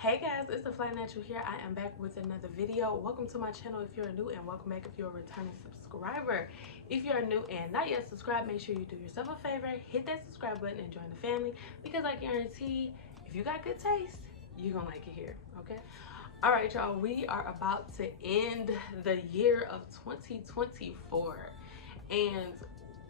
Hey guys, it's the Fly Natural here. I am back with another video. Welcome to my channel if you're new, and welcome back if you're a returning subscriber. If you're new and not yet subscribed, make sure you do yourself a favor, hit that subscribe button and join the family, because I guarantee if you got good taste, you're gonna like it here, okay? All right, y'all, we are about to end the year of 2024, and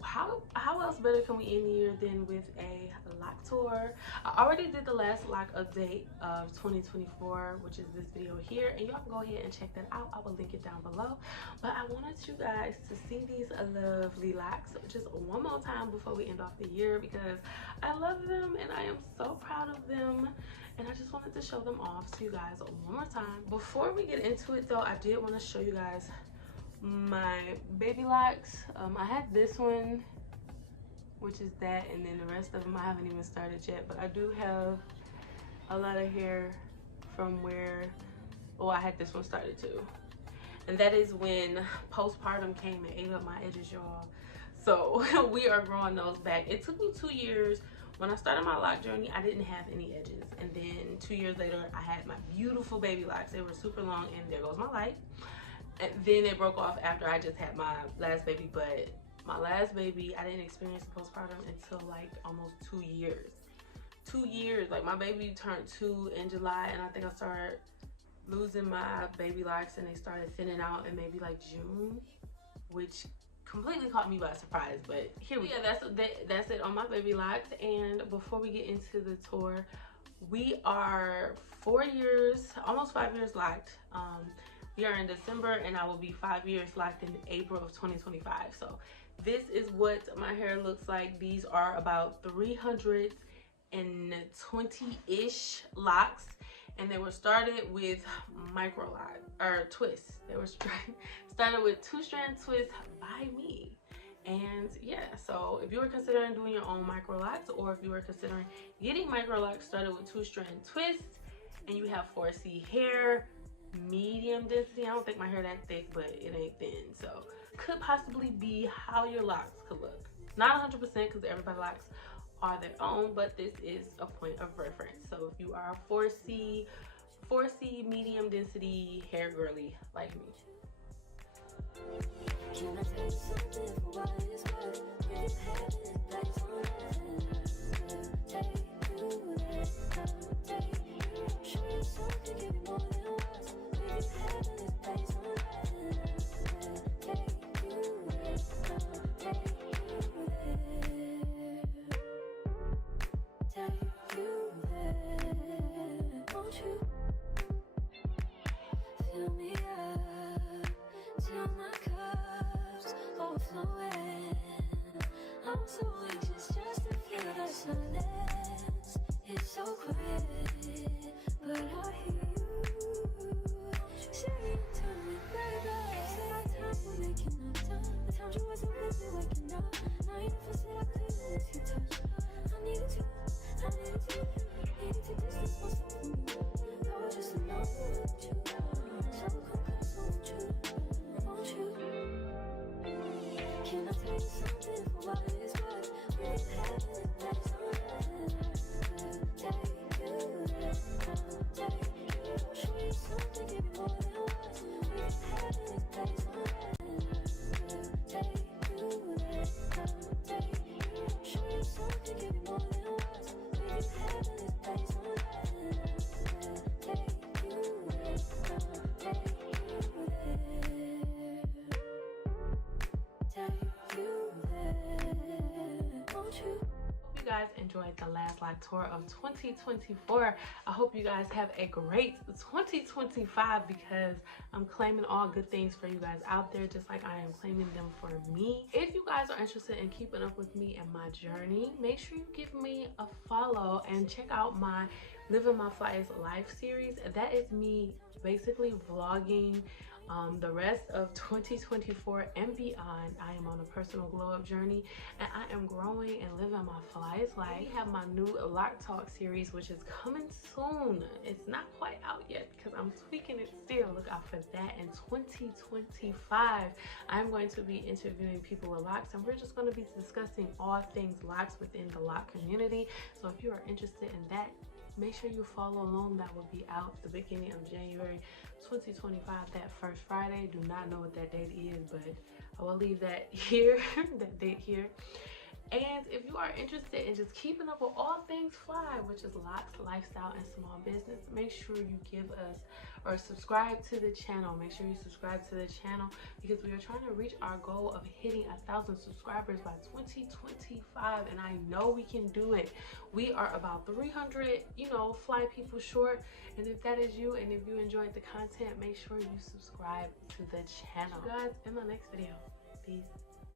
how else better can we end the year than with a lock tour? I already did the last lock update of 2024, which is this video here, and y'all can go ahead and check that out. I will link it down below. But I wanted you guys to see these lovely locks just one more time before we end off the year, because I love them and I am so proud of them, and I just wanted to show them off to you guys one more time. Before we get into it though, I did want to show you guys my baby locks. I had this one, which is that, and then the rest of them I haven't even started yet, but I do have a lot of hair from where, oh, I had this one started too, and that is when postpartum came and ate up my edges, y'all. So we are growing those back. It took me 2 years. When I started my lock journey, I didn't have any edges, and then 2 years later I had my beautiful baby locks. They were super long, and there goes my light. And then it broke off after I just had my last baby. But my last baby, I didn't experience postpartum until like almost 2 years. 2 years, like my baby turned 2 in July, and I think I started losing my baby locks and they started thinning out in maybe like June, which completely caught me by surprise. But here we go. That's it on my baby locks. And before we get into the tour, we are 4 years, almost 5 years locked. We are in December, and I will be 5 years locked in April of 2025. So this is what my hair looks like. These are about 320-ish locks, and they were started with Microlocs or twists. They were started with 2-strand twists by me. And yeah, so if you were considering doing your own Microlocs, or if you were considering getting Microlocs started with 2-strand twists, and you have 4C hair, medium density, I don't think my hair that thick, but it ain't thin, so could possibly be how your locks could look. Not 100%, because everybody's locks are their own, but this is a point of reference. So if you are a 4C medium density hair girly like me. Can I tell you something for what it's worth? We've had this place on take you there, take you, show you something, give you more than words. We've had this place on take you there, take you there, won't you fill me up till my cup's overflowing? I'm so anxious just to feel the silence. It's so quiet, but I hear you saying to me, baby, say our time for making up time. The times you wasn't with me waking up. Now you never said I couldn't if you touch. I needed you, needed to distance myself from you. I was just alone with you, so come close, won't you, won't you? Can I tell you something for what it's worth? We've had this place on take you there, take you, show you something, give you more than words. We've had this place on take you there, take you, show you something, give you more than words. We've had this place on take you there, take you there, won't you? Hope you guys enjoyed the last lock tour of 2024. I hope you guys have a great 2025, because I'm claiming all good things for you guys out there, just like I am claiming them for me. If you guys are interested in keeping up with me and my journey, make sure you give me a follow and check out my Living My Flyest life series. That is me basically vlogging the rest of 2024 and beyond. I am on a personal glow up journey, and I am growing and living my flyest life. I have my new Lock Talk series, which is coming soon. It's not quite out yet because I'm tweaking it still. Look out for that. In 2025, I'm going to be interviewing people with locks, and we're just going to be discussing all things locks within the lock community. So if you are interested in that, make sure you follow along. That will be out the beginning of January 2025, that first Friday. Do not know what that date is, but I will leave that here, that date here. And if you are interested in just keeping up with all things fly, which is Locs, lifestyle, and small business, make sure you give us or subscribe to the channel. Make sure you subscribe to the channel because we are trying to reach our goal of hitting 1,000 subscribers by 2025, and I know we can do it. We are about 300, fly people short. And if that is you, and if you enjoyed the content, make sure you subscribe to the channel. Guys, in my next video, peace.